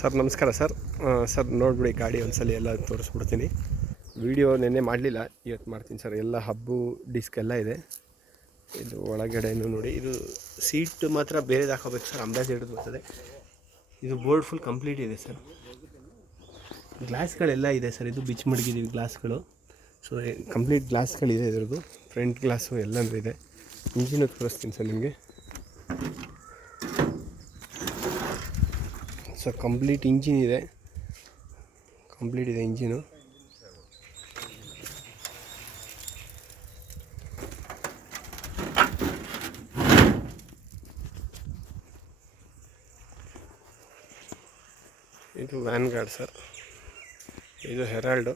Sir ನಮಸ್ಕಾರ sir. Sir ನೋಡಿಬಿಡಿ ಗಾಡಿ ಒಂದ್ಸಲ ಎಲ್ಲ ತೋರಿಸ್ಬಿಡ್ತೀನಿ. ವಿಡಿಯೋ ನೆನ್ನೆ ಮಾಡಲಿಲ್ಲ, ಇವತ್ತು ಮಾಡ್ತೀನಿ ಸರ್. ಎಲ್ಲ ಹಬ್ಬು ಡಿಸ್ಕ್ ಎಲ್ಲ ಇದೆ. ಇದು ಒಳಗಡೆನೂ ನೋಡಿ, ಇದು ಸೀಟ್ ಮಾತ್ರ ಬೇರೆದು ಹಾಕೋಬೇಕು ಸರ್, ಅಂಬಾಸಿಡರ್ ಬರ್ತದೆ. ಇದು ಬೋರ್ಡ್ ಫುಲ್ ಕಂಪ್ಲೀಟ್ ಇದೆ ಸರ್. ಗ್ಲಾಸ್ಗಳೆಲ್ಲ ಇದೆ ಸರ್, ಇದು ಬಿಚ್ಚಿ ಮಡಗಿದ್ದೀವಿ ಗ್ಲಾಸ್ಗಳು. ಸೊ ಕಂಪ್ಲೀಟ್ ಗ್ಲಾಸ್ಗಳಿದೆ ಇದ್ರದ್ದು, ಫ್ರಂಟ್ ಗ್ಲಾಸು ಎಲ್ಲನೂ ಇದೆ. ಇಂಜಿನು ತೋರಿಸ್ತೀನಿ ಸರ್ ನಿಮಗೆ. ಸೊ ಕಂಪ್ಲೀಟ್ ಇಂಜಿನ್ ಇದೆ, ಕಂಪ್ಲೀಟ್ ಇದೆ ಇಂಜಿನು. ಇದು ವ್ಯಾನ್ಗಾರ್ಡ್ ಸರ್, ಇದು ಹೆರಾಲ್ಡ್ದು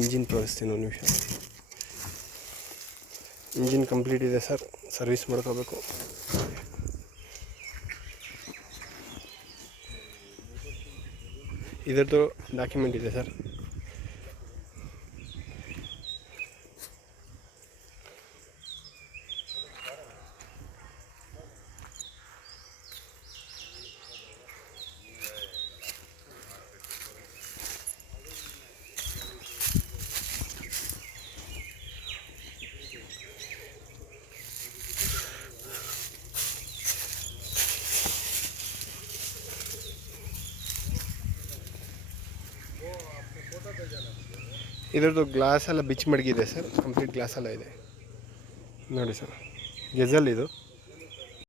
ಇಂಜಿನ್ ತೋರಿಸ್ತೀನಿ ಒಂದು ನಿಮಿಷ. ಇಂಜಿನ್ ಕಂಪ್ಲೀಟ್ ಇದೆ ಸರ್, ಸರ್ವಿಸ್ ಮಾಡ್ಕೋಬೇಕು. ಇದರದ್ದು ಡಾಕ್ಯುಮೆಂಟ್ ಇದೆ ಸರ್. ಇದರದ್ದು ಗ್ಲಾಸ್ ಎಲ್ಲ ಬಿಚ್ಚಿ ಮಡಗಿದೆ ಸರ್, ಕಂಪ್ಲೀಟ್ ಗ್ಲಾಸ್ ಎಲ್ಲ ಇದೆ ನೋಡಿ ಸರ್. ಗೆಜಲ್ ಇದು